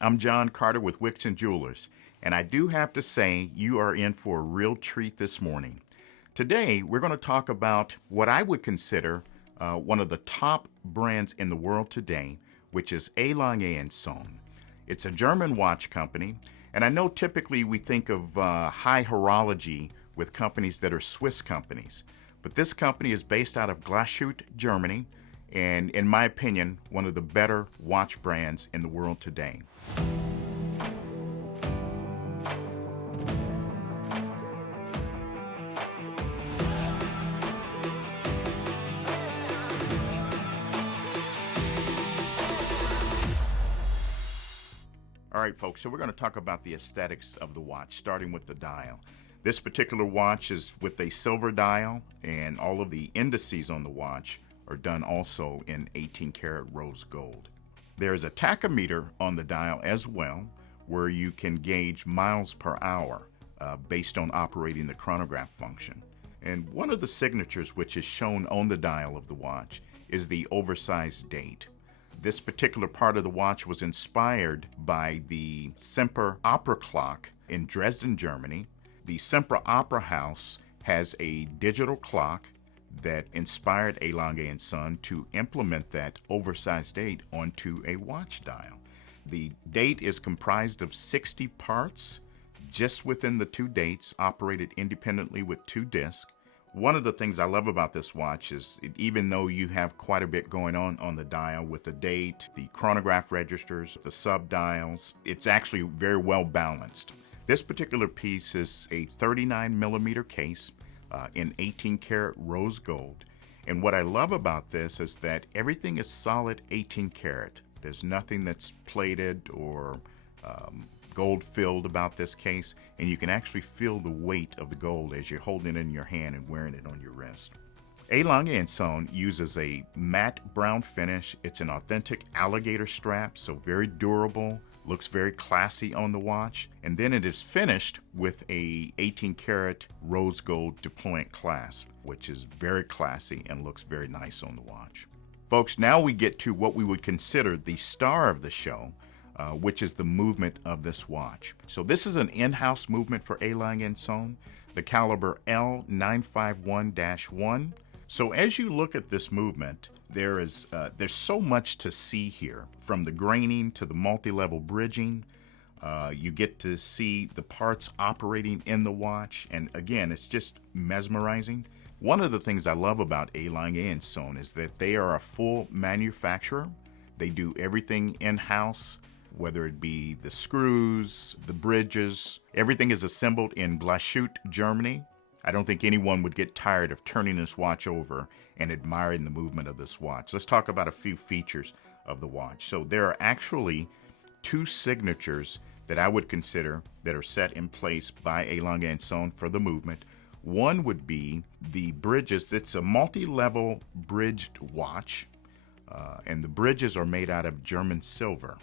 I'm John Carter with Wicks and Jewelers, and I do have to say you are in for a real treat this morning. Today, we're going to talk about what I would consider one of the top brands in the world today, which is A. Lange Söhne. It's a German watch company, and I know typically we think of high horology with companies that are Swiss companies, but this company is based out of Glashütte, Germany, and in my opinion, one of the better watch brands in the world today. All right, folks, so we're going to talk about the aesthetics of the watch, starting with the dial. This particular watch is with a silver dial, and all of the indices on the watch are done also in 18 karat rose gold. There is a tachometer on the dial as well, where you can gauge miles per hour based on operating the chronograph function. And one of the signatures which is shown on the dial of the watch is the oversized date. This particular part of the watch was inspired by the Semper Opera clock in Dresden, Germany. The Semper Opera house has a digital clock that inspired A. Lange & Son to implement that oversized date onto a watch dial. The date is comprised of 60 parts just within the two dates, operated independently with two discs. One of the things I love about this watch is even though you have quite a bit going on the dial with the date, the chronograph registers, the sub-dials, it's actually very well balanced. This particular piece is a 39 millimeter case in 18 karat rose gold. And what I love about this is that everything is solid 18 karat. There's nothing that's plated or gold filled about this case, and you can actually feel the weight of the gold as you're holding it in your hand and wearing it on your wrist. A. Lange & Söhne uses a matte brown finish. It's an authentic alligator strap, so very durable, looks very classy on the watch, and then it is finished with a 18 karat rose gold deployant clasp, which is very classy and looks very nice on the watch. Folks, now we get to what we would consider the star of the show, which is the movement of this watch. So this is an in-house movement for A. Lange & Söhne, the Calibre L951.1. So as you look at this movement, there's so much to see here, from the graining to the multi-level bridging. You get to see the parts operating in the watch, and again, it's just mesmerizing. One of the things I love about A. Lange & Söhne is that they are a full manufacturer. They do everything in-house, whether it be the screws, the bridges. Everything is assembled in Glashütte, Germany. I don't think anyone would get tired of turning this watch over and admiring the movement of this watch. Let's talk about a few features of the watch. So there are actually two signatures that I would consider that are set in place by A. Lange & Söhne for the movement. One would be the bridges. It's a multi-level bridged watch, and the bridges are made out of German silver.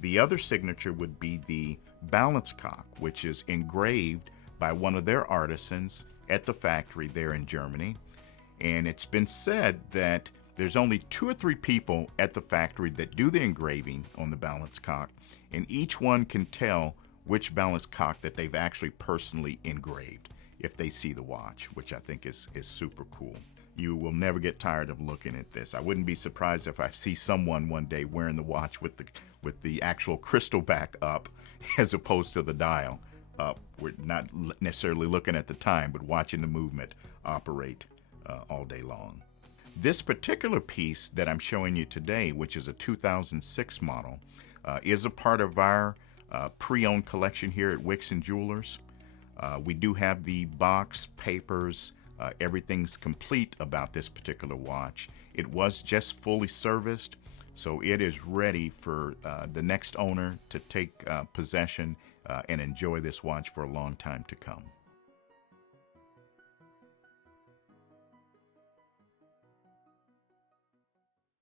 The other signature would be the balance cock, which is engraved by one of their artisans at the factory there in Germany. And it's been said that there's only 2 or 3 people at the factory that do the engraving on the balance cock, and each one can tell which balance cock that they've actually personally engraved if they see the watch, which I think is super cool. You will never get tired of looking at this. I wouldn't be surprised if I see someone one day wearing the watch with the actual crystal back up as opposed to the dial up. We're not necessarily looking at the time, but watching the movement operate all day long. This particular piece that I'm showing you today, which is a 2006 model, is a part of our pre-owned collection here at Wicks and Jewelers. We do have the box, papers, everything's complete about this particular watch. It was just fully serviced, so it is ready for the next owner to take possession and enjoy this watch for a long time to come.